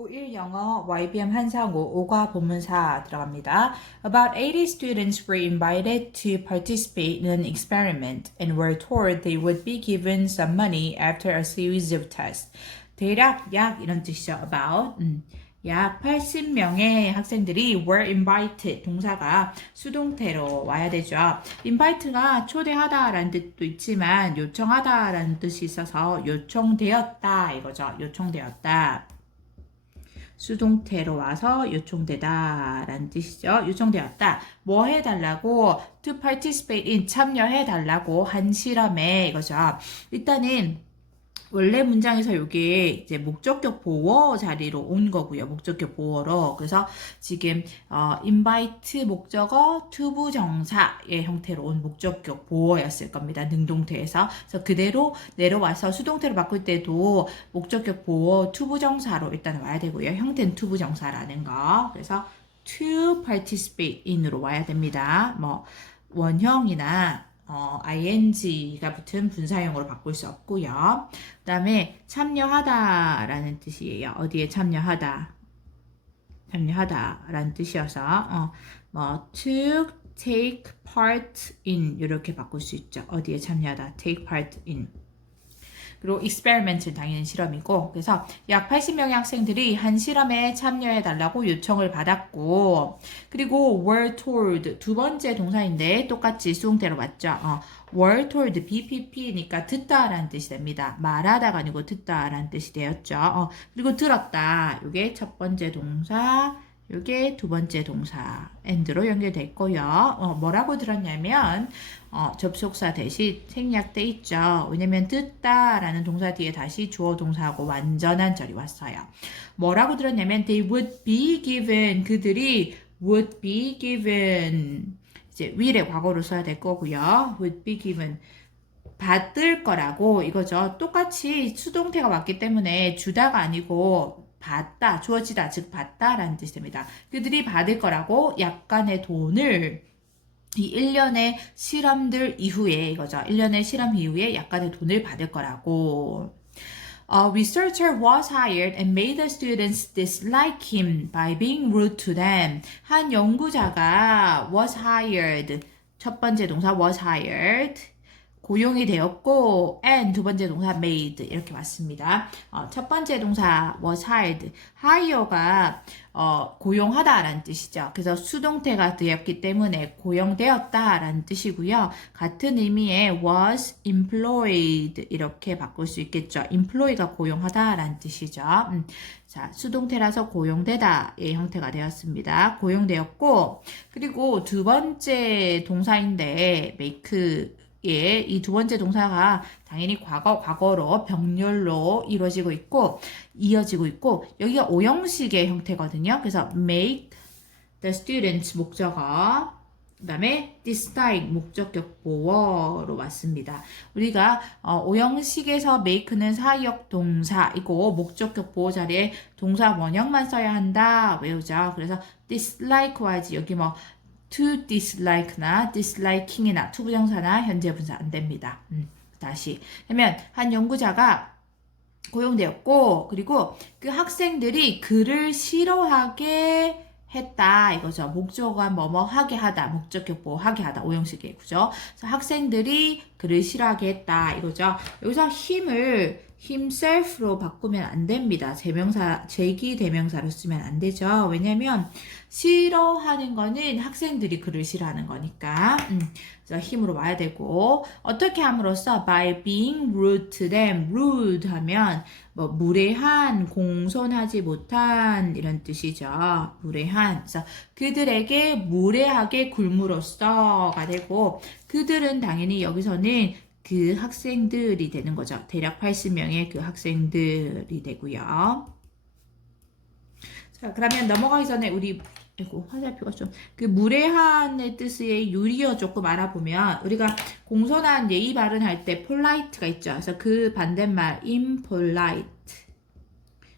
고1 영어 YBM 한상호 5과 본문사 들어갑니다. About 80 students were invited to participate in an experiment and were told they would be given some money after a series of tests. 대략 약 이런 뜻이죠. About 음, 약 80명의 학생들이 were invited 동사가 수동태로 와야 되죠. invite가 초대하다라는 뜻도 있지만 요청하다라는 뜻이 있어서 요청되었다 이거죠. 요청되었다. 수동태로 와서 요청되다 라는 뜻이죠. 요청되었다. 뭐 해달라고? to participate in 참여해달라고 한 실험에 이거죠. 일단은 원래 문장에서 이게 이제 목적격 보어 자리로 온 거고요. 목적격 보어로. 그래서 지금 어, invite 목적어 투부 정사의 형태로 온 목적격 보어였을 겁니다. 능동태에서. 그래서 그대로 내려와서 수동태로 바꿀 때도 목적격 보어 투부 정사로 일단 와야 되고요. 형태는 투부 정사라는 거. 그래서 to participate in으로 와야 됩니다. 뭐 원형이나 어, ing가 붙은 분사형으로 바꿀 수 없고요. 그 다음에 참여하다라는 뜻이에요. 어디에 참여하다. 참여하다라는 뜻이어서 어, 뭐 to take part in 이렇게 바꿀 수 있죠. 어디에 참여하다. take part in. 그리고 experiment은 당연히 실험이고 그래서 약 80명의 학생들이 한 실험에 참여해 달라고 요청을 받았고 그리고 were told 두 번째 동사인데 똑같이 수동태로 맞죠. 어, were told BPP니까 듣다라는 뜻이 됩니다. 말하다가 아니고 듣다라는 뜻이 되었죠. 어, 그리고 들었다. 이게 첫 번째 동사 이게 두 번째 동사 and로 연결돼 있고요. 어, 뭐라고 들었냐면 어, 접속사 대신 생략돼 있죠. 왜냐면 듣다라는 동사 뒤에 다시 주어 동사하고 완전한 절이 왔어요. 뭐라고 들었냐면 they would be given 그들이 would be given 이제 will의 과거로 써야 될 거고요. would be given 받을 거라고 이거죠. 똑같이 수동태가 왔기 때문에 주다가 아니고 받다, 주어지다, 즉 받다라는 뜻입니다. 그들이 받을 거라고 약간의 돈을 이 1년의 실험들 이후에 이거죠. 1년의 실험 이후에 약간의 돈을 받을 거라고. A researcher was hired and made the students dislike him by being rude to them. 한 연구자가 was hired. 첫 번째 동사 was hired. 고용이 되었고 and 두 번째 동사 made 이렇게 왔습니다. 어, 첫 번째 동사 was hired. hire가 어, 고용하다라는 뜻이죠. 그래서 수동태가 되었기 때문에 고용되었다라는 뜻이고요. 같은 의미의 was employed 이렇게 바꿀 수 있겠죠. employ가 고용하다라는 뜻이죠. 음, 자, 수동태라서 고용되다의 형태가 되었습니다. 고용되었고 그리고 두 번째 동사인데 make 예, 이 두 번째 동사가 당연히 과거, 과거로 병렬로 이루어지고 있고, 이어지고 있고, 여기가 오형식의 형태거든요. 그래서 make the students 목적어, 그 다음에 dislike 목적격 보어로 왔습니다. 우리가 어, 오형식에서 make는 사역 동사이고 목적격 보어 자리에 동사 원형만 써야 한다 외우죠. 그래서 dislike와지 여기 뭐 to dislike나 disliking이나 투부정사나 현재 분사 안 됩니다. 음, 다시 하면 한 연구자가 고용되었고 그리고 그 학생들이 그를 싫어하게 했다 이거죠. 목적어가 뭐뭐 하게 하다, 목적격 보 하게 하다 오형식이에요, 그죠? 학생들이 그를 싫어하게 했다 이거죠. 여기서 힘을 himself로 바꾸면 안 됩니다. 제명사, 제기 대명사로 쓰면 안 되죠. 왜냐면 싫어하는 거는 학생들이 그를 싫어하는 거니까. 음, 힘으로 와야 되고 어떻게 함으로써 by being rude to them, rude 하면 뭐 무례한, 공손하지 못한 이런 뜻이죠. 무례한. 그래서 그들에게 무례하게 굴므로써가 되고 그들은 당연히 여기서는 그 학생들이 되는 거죠. 대략 80명의 그 학생들이 되고요. 자, 그러면 넘어가기 전에 우리 이고 화살표가 좀 그 무례한의 뜻의 유리어 조금 알아보면 우리가 공손한 예의 발언할 때 polite가 있죠. 그래서 그 반대말 impolite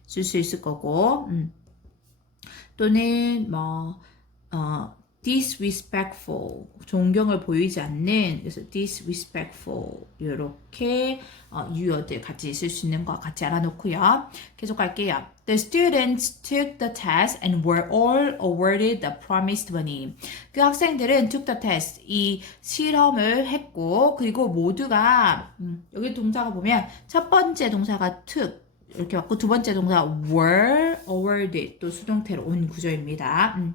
쓸 수 있을 거고 음. 또는 뭐 어, disrespectful 존경을 보이지 않는 그래서 disrespectful 이렇게 어, 유어들 같이 쓸 수 있는 거 같이 알아놓고요. 계속 갈게요. The students took the test and were all awarded the promised money. 그 학생들은 took the test 이 실험을 했고 그리고 모두가 음, 여기 동사가 보면 첫 번째 동사가 took 이렇게 맞고 두 번째 동사 were awarded 또 수동태로 온 구조입니다. 음.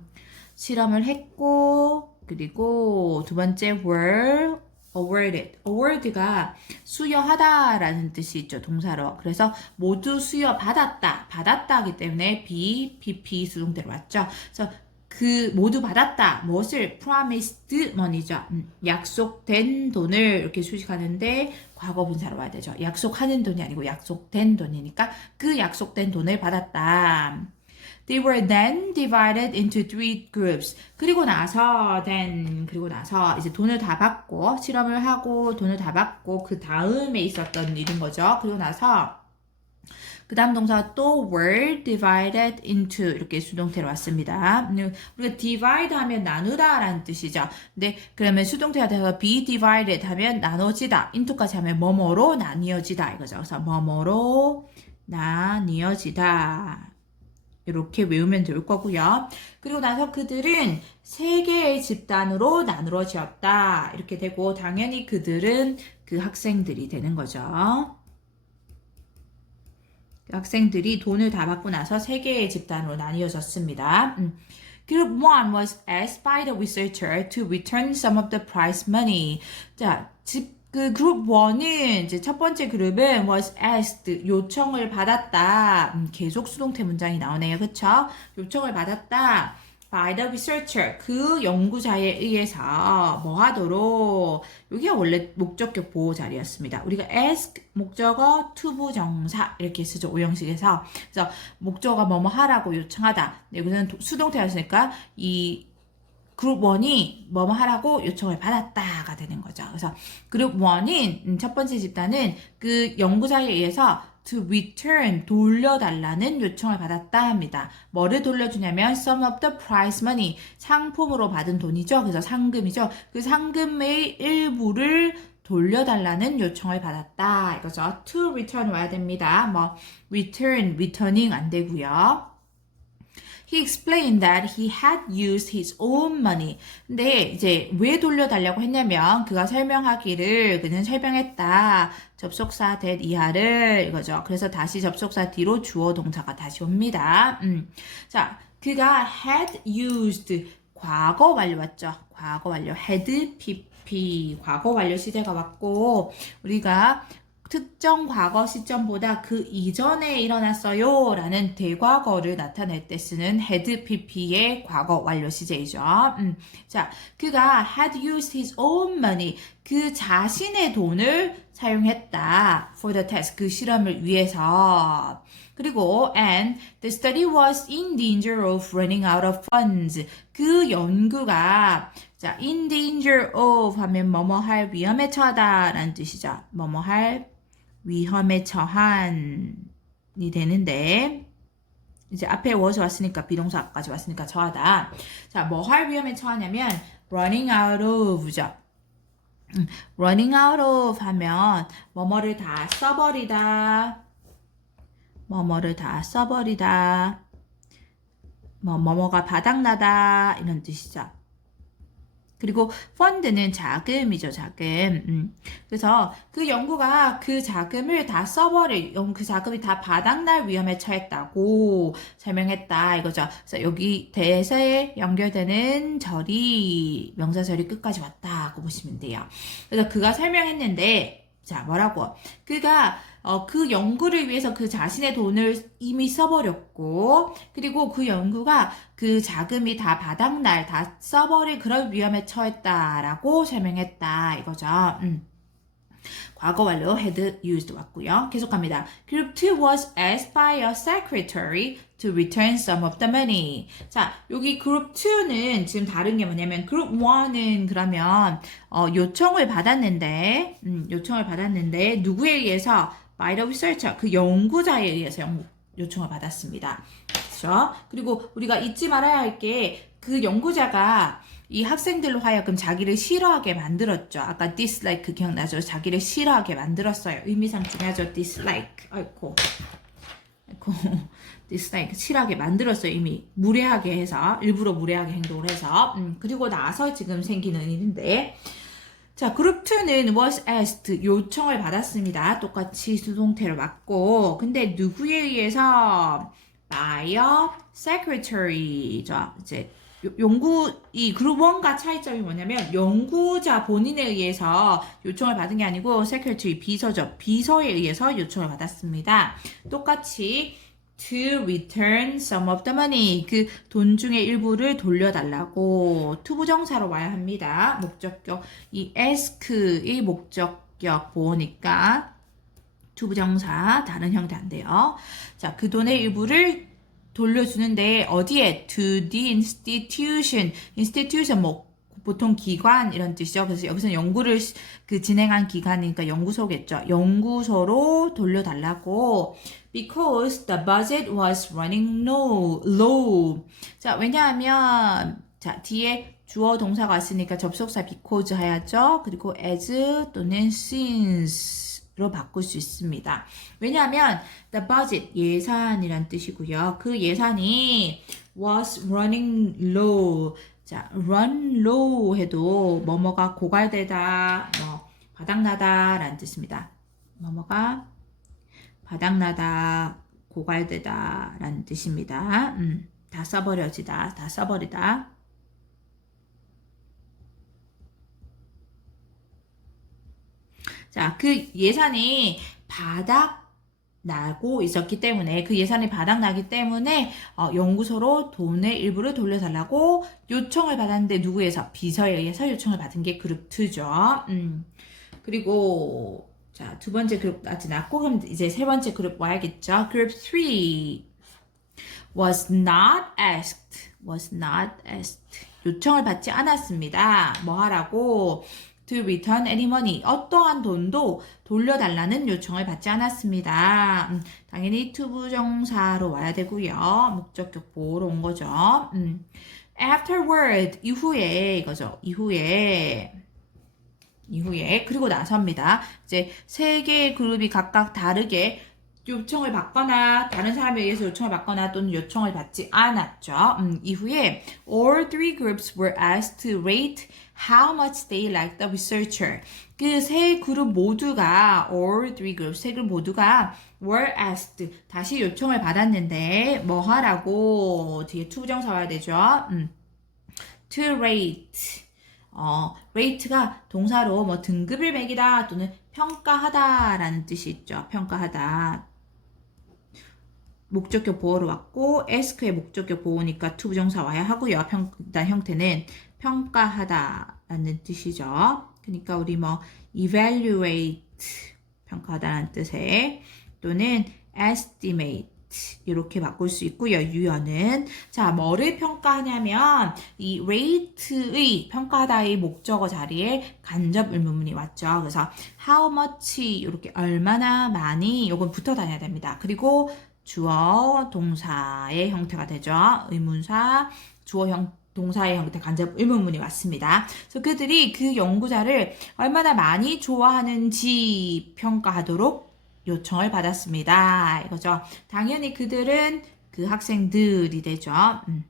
실험을 했고 그리고 두 번째 were awarded. award가 수여하다라는 뜻이 있죠 동사로. 그래서 모두 수여 받았다, 받았다기 때문에 be, pp 수동태로 왔죠. 그래서 그 모두 받았다 무엇을 promised money죠. 음, 약속된 돈을 이렇게 수식하는데 과거 분사로 와야 되죠. 약속하는 돈이 아니고 약속된 돈이니까 그 약속된 돈을 받았다. They were then divided into three groups. 그리고 나서 then 그리고 나서 이제 돈을 다 받고 실험을 하고 돈을 다 받고 그 다음에 있었던 일인 거죠. 그리고 나서 그 다음 동사가 또 were divided into 이렇게 수동태로 왔습니다. 음, 우리가 divide 하면 나누다 라는 뜻이죠. 근데 그러면 수동태가 돼서 be divided 하면 나눠지다. into까지 하면 뭐뭐로 나뉘어지다 이거죠. 그래서 뭐뭐로 나뉘어지다. 이렇게 외우면 될 거고요. 그리고 나서 그들은 세 개의 집단으로 나누어지었다. 이렇게 되고 당연히 그들은 그 학생들이 되는 거죠. 그 학생들이 돈을 다 받고 나서 세 개의 집단으로 나뉘어졌습니다. 음. Group 1 was asked by the researcher to return some of the prize money. 자, 집, 그 그룹 1은 이제 첫 번째 그룹은 was asked 요청을 받았다. 음, 계속 수동태 문장이 나오네요. 그쵸? 요청을 받았다. by the researcher 그 연구자에 의해서 뭐 하도록 여기가 원래 목적격 보호 자리였습니다. 우리가 ask 목적어 투부 정사 이렇게 쓰죠 오형식에서 그래서 목적어가 뭐뭐 하라고 요청하다 여기서는 수동태였으니까 이 그룹 1이 뭐뭐 하라고 요청을 거죠. 그래서 그룹 1인 첫 번째 집단은 그 연구자에 의해서 to return 돌려달라는 요청을 받았다 합니다. 뭐를 돌려주냐면 some of the prize money 상품으로 받은 돈이죠. 그래서 상금이죠. 그 상금의 일부를 돌려달라는 요청을 받았다. 이거죠. to return 와야 됩니다. 뭐 return, returning 안 되고요. He explained that he had used his own money. 근데 이제 왜 돌려달라고 했냐면 그가 설명하기를 그는 설명했다. 접속사 that 이하를 이거죠. 그래서 다시 접속사 뒤로 주어 동사가 다시 옵니다. 음. 자, 그가 had used 과거 완료 왔죠. 과거 완료 had pp 과거 완료 시제가 왔고 우리가 특정 과거 시점보다 그 이전에 일어났어요 라는 대과거를 나타낼 때 쓰는 had pp의 과거 완료 시제이죠. 음. 자, 그가 had used his own money 그 자신의 돈을 사용했다 for the test 그 실험을 위해서 그리고 and the study was in danger of running out of funds 그 연구가 자 in danger of 하면 뭐뭐 할 위험에 처하다라는 뜻이죠. 뭐뭐 할 위험에 처한이 되는데 이제 앞에 was 왔으니까 비동사까지 왔으니까 처하다. 자, 뭐 할 위험에 처하냐면 running out of죠. 음, running out of 하면 뭐뭐를 다 써버리다. 뭐뭐를 다 써버리다. 뭐 뭐뭐가 바닥나다 이런 뜻이죠. 그리고 펀드는 자금이죠, 자금. 음. 그래서 그 연구가 그 자금을 다 써버릴, 그 자금이 다 바닥날 위험에 처했다고 설명했다 이거죠. 그래서 여기 대세에 연결되는 절이 명사절이 끝까지 왔다고 보시면 돼요. 그래서 그가 설명했는데 자 뭐라고? 그가 어, 그 연구를 위해서 그 자신의 돈을 이미 써버렸고, 그리고 그 연구가 그 자금이 다 바닥날, 다 써버릴 그런 위험에 처했다라고 설명했다. 이거죠. 음. 과거 완료 had used 왔고요. 계속합니다. Group 2 was asked by a secretary to return some of the money. 자, 여기 그룹 2는 지금 다른 게 뭐냐면 그룹 1은 그러면 어, 요청을 받았는데 음, 요청을 받았는데 누구에 의해서 by the researcher 그 연구자에 의해서 연, 요청을 받았습니다. 그렇죠? 그리고 우리가 잊지 말아야 할 게 그 연구자가 이 학생들로 하여금 자기를 싫어하게 만들었죠. 아까 dislike 기억나죠? 자기를 싫어하게 만들었어요. 의미상 중요하죠. dislike. 아이고. 아이고. dislike. 싫어하게 만들었어요. 이미 무례하게 해서. 일부러 무례하게 행동을 해서. 음, 그리고 나서 지금 생기는 일인데. 자, 그룹 2는 was asked 요청을 받았습니다. 똑같이 수동태로 맞고. 근데 누구에 의해서 by a secretary죠. 이제 요- 연구 이 그룹 1과 차이점이 뭐냐면 연구자 본인에 의해서 요청을 받은 게 아니고 secretary 비서죠. 비서에 의해서 요청을 받았습니다. 똑같이 to return some of the money 그 돈 중에 일부를 돌려달라고 투부정사로 와야 합니다. 목적격 이 ask의 목적격 보니까 투부정사 다른 형태 안 돼요. 자, 그 돈의 일부를 돌려주는데 어디에 to the institution institution 뭐 보통 기관 이런 뜻이죠. 그래서 여기서 연구를 시- 그 진행한 기관이니까 연구소겠죠. 연구소로 돌려달라고 because the budget was running low. low. 자, 왜냐하면 자, 뒤에 주어 동사가 왔으니까 접속사 because 해야죠. 그리고 as 또는 since 로 바꿀 수 있습니다. 왜냐하면 the budget 예산이란 뜻이고요. 그 예산이 was running low. 자, run low 해도 뭐뭐가 고갈되다, 뭐 바닥나다라는 뜻입니다. 뭐뭐가 바닥나다, 고갈되다라는 뜻입니다. 음, 다 써버려지다, 다 써버리다. 자, 그 예산이 바닥 나고 있었기 때문에 그 예산이 바닥 나기 때문에 어, 연구소로 돈의 일부를 돌려달라고 요청을 받았는데 누구에서 비서에 의해서 요청을 받은 게 그룹 2죠. 음. 그리고 자, 두 번째 그룹 아직 났고 그럼 이제 세 번째 그룹 와야겠죠. 그룹 3 was not asked was not asked 요청을 받지 않았습니다. 뭐 하라고 to return any money 어떠한 돈도 돌려달라는 요청을 받지 않았습니다. 음, 당연히 투부정사로 와야 되고요. 목적격 보호로 온 거죠. 음. afterward 이후에 이거죠. 이후에 이후에 그리고 나서입니다. 이제 세 개의 그룹이 각각 다르게 요청을 받거나 다른 사람에 의해서 요청을 받거나 또는 요청을 받지 않았죠. 음, 이후에 all three groups were asked to rate how much they liked the researcher. 그 세 그룹 모두가 all three groups 세 그룹 모두가 were asked 다시 요청을 받았는데 뭐 하라고 뒤에 투부정사 와야 되죠. 음, to rate 어, rate가 동사로 뭐 등급을 매기다 또는 평가하다라는 뜻이 있죠. 평가하다. 목적격 보호로 왔고 ask의 목적격 보호니까 to 부정사 와야 하고요. 평, 일단 형태는 평가하다라는 뜻이죠. 그러니까 우리 뭐 evaluate 평가하다라는 뜻에 또는 estimate 이렇게 바꿀 수 있고요. 유연은 자 뭐를 평가하냐면 이 rate의 평가하다의 목적어 자리에 간접 의문문이 왔죠. 그래서 how much 이렇게 얼마나 많이 요건 붙어 다녀야 됩니다. 그리고 주어 동사의 형태가 되죠. 의문사 주어 형 동사의 형태 간접 의문문이 왔습니다. 그래서 그들이 그 연구자를 얼마나 많이 좋아하는지 평가하도록 요청을 받았습니다. 이거죠. 당연히 그들은 그 학생들이 되죠. 음.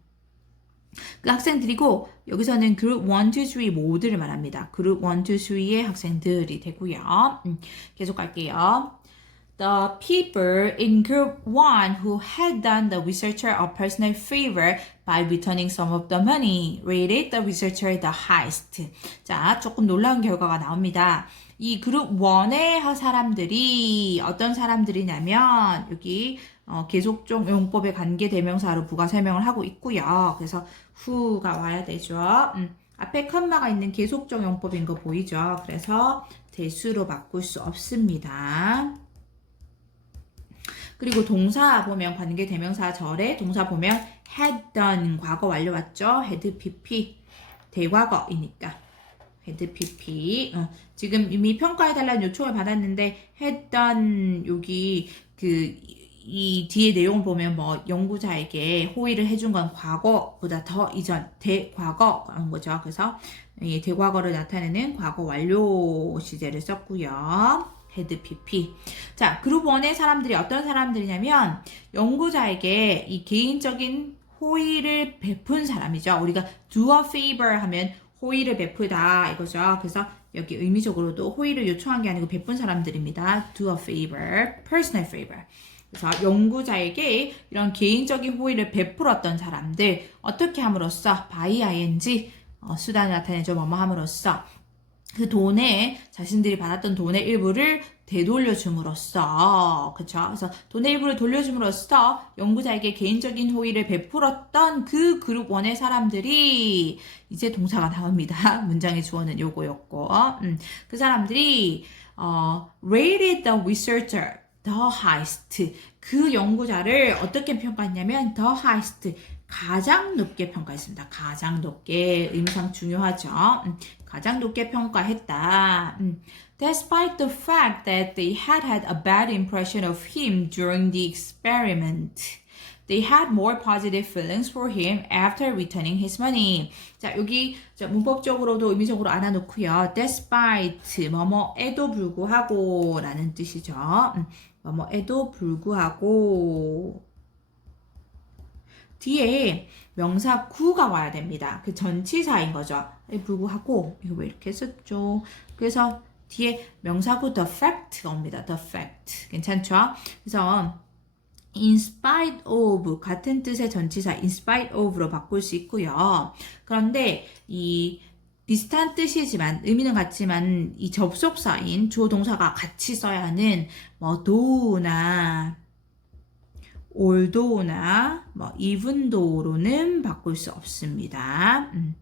그 학생들이고 여기서는 그룹 1, 2, 3 모두를 말합니다. 그룹 1, 2, 3의 학생들이 되고요. 음, 계속 갈게요. The people in group 1 who had done the researcher a personal favor by returning some of the money rated the researcher the highest. 자, 조금 놀라운 결과가 나옵니다. 이 그룹 1의 사람들이 어떤 사람들이냐면 여기 어, 계속적 용법의 관계 대명사로 부가 설명을 하고 있고요. 그래서 who가 와야 되죠. 음, 앞에 컴마가 있는 계속적 용법인 거 보이죠? 그래서 대수로 바꿀 수 없습니다. 그리고 동사 보면 관계 대명사 절에 동사 보면 had done 과거 완료 왔죠? had pp 대과거이니까 had pp 어, 지금 이미 평가해달라는 요청을 받았는데 had done 여기 그 이 뒤에 내용을 보면 뭐 연구자에게 호의를 해준 건 과거보다 더 이전 대과거라는 거죠. 그래서 이 대과거를 나타내는 과거 완료 시제를 썼고요. 헤드 PP. 자, 그룹 1의 사람들이 어떤 사람들이냐면 연구자에게 이 개인적인 호의를 베푼 사람이죠. 우리가 do a favor 하면 호의를 베푸다 이거죠. 그래서 여기 의미적으로도 호의를 요청한 게 아니고 베푼 사람들입니다. do a favor, personal favor. 그래서 연구자에게 이런 개인적인 호의를 베풀었던 사람들 어떻게 함으로써 by ing 어, 수단을 나타내죠. 뭐뭐 함으로써 그 돈에 자신들이 받았던 돈의 일부를 되돌려 줌으로써 그쵸? 그래서 돈의 일부를 돌려줌으로써 연구자에게 개인적인 호의를 베풀었던 그 그룹 원의 사람들이 이제 동사가 나옵니다. 문장의 주어는 요거였고 음, 그 사람들이 어, rated the researcher the highest. 그 연구자를 어떻게 평가했냐면 the highest. 가장 높게 평가했습니다. 가장 높게. 의미상 중요하죠. 음, 가장 높게 평가했다. 음. Despite the fact that they had had a bad impression of him during the experiment, they had more positive feelings for him after returning his money. 자, 여기 자, 문법적으로도 의미적으로 알아놓고요. Despite 뭐뭐에도 불구하고 라는 뜻이죠. 음, 뭐뭐에도 불구하고 뒤에 명사 구가 와야 됩니다. 그 전치사인 거죠. 불구하고 이거 왜 이렇게 썼죠? 그래서 뒤에 명사구 the fact가 옵니다. the fact 괜찮죠? 그래서 in spite of 같은 뜻의 전치사 in spite of로 바꿀 수 있고요. 그런데 이 비슷한 뜻이지만 의미는 같지만 이 접속사인 주어 동사가 같이 써야 하는 뭐 do나 올도나 뭐 이분도로는 바꿀 수 없습니다. 음.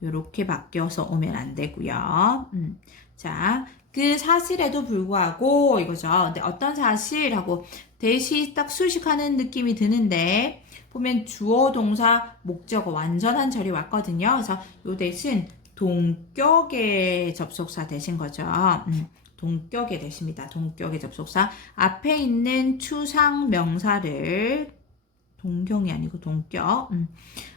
이렇게 바뀌어서 오면 안 되고요. 음. 자, 그 사실에도 불구하고 이거죠. 근데 어떤 사실하고 대시 딱 수식하는 느낌이 드는데 보면 주어 동사 목적어 완전한 절이 왔거든요. 그래서 요 대신 동격의 접속사 되신 거죠. 음. 동격의 대십니다. 동격의 접속사 앞에 있는 추상 명사를 동경이 아니고 동격 음.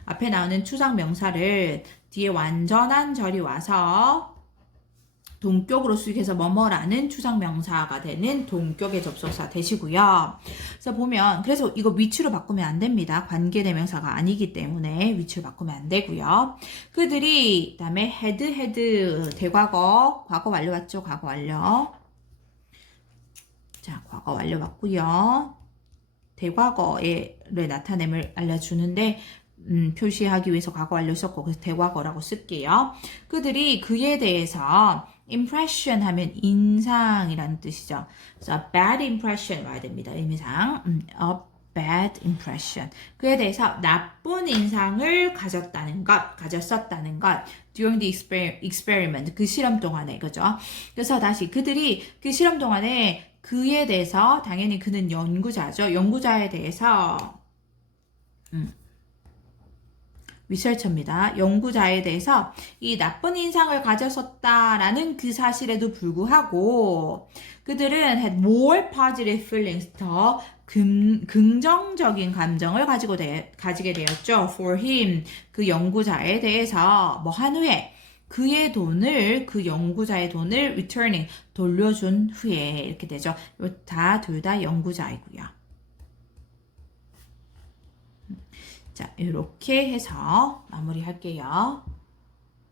앞에 나오는 추상 명사를 뒤에 완전한 절이 와서 동격으로 수익해서 뭐뭐라는 추상 명사가 되는 동격의 접속사 되시고요. 그래서 보면 그래서 이거 위치로 바꾸면 안 됩니다. 관계대명사가 아니기 때문에 위치로 바꾸면 안 되고요. 그들이 그다음에 had had 대과거 과거 완료 맞죠? 과거 완료. 자, 과거 완료 맞고요. 대과거를 나타냄을 알려주는데 음, 표시하기 위해서 과거 완료 썼고 그래서 대과거라고 쓸게요. 그들이 그에 대해서 impression 하면 인상이라는 뜻이죠. 그래서 bad impression 와야 됩니다. 의미상 음, a bad impression. 그에 대해서 나쁜 인상을 가졌다는 것, 가졌었다는 것. during the experiment 그 실험 동안에 그죠? 그래서 다시 그들이 그 실험 동안에 그에 대해서 당연히 그는 연구자죠. 연구자에 대해서 음. 리서처입니다. 연구자에 대해서 이 나쁜 인상을 가졌었다라는 그 사실에도 불구하고 그들은 had more positive feelings 더 금, 긍정적인 감정을 가지고 되, 가지게 되었죠. for him 그 연구자에 대해서 뭐 한 후에 그의 돈을 그 연구자의 돈을 returning 돌려준 후에 이렇게 되죠. 다 둘 다 연구자이고요. 자, 이렇게 해서 마무리할게요.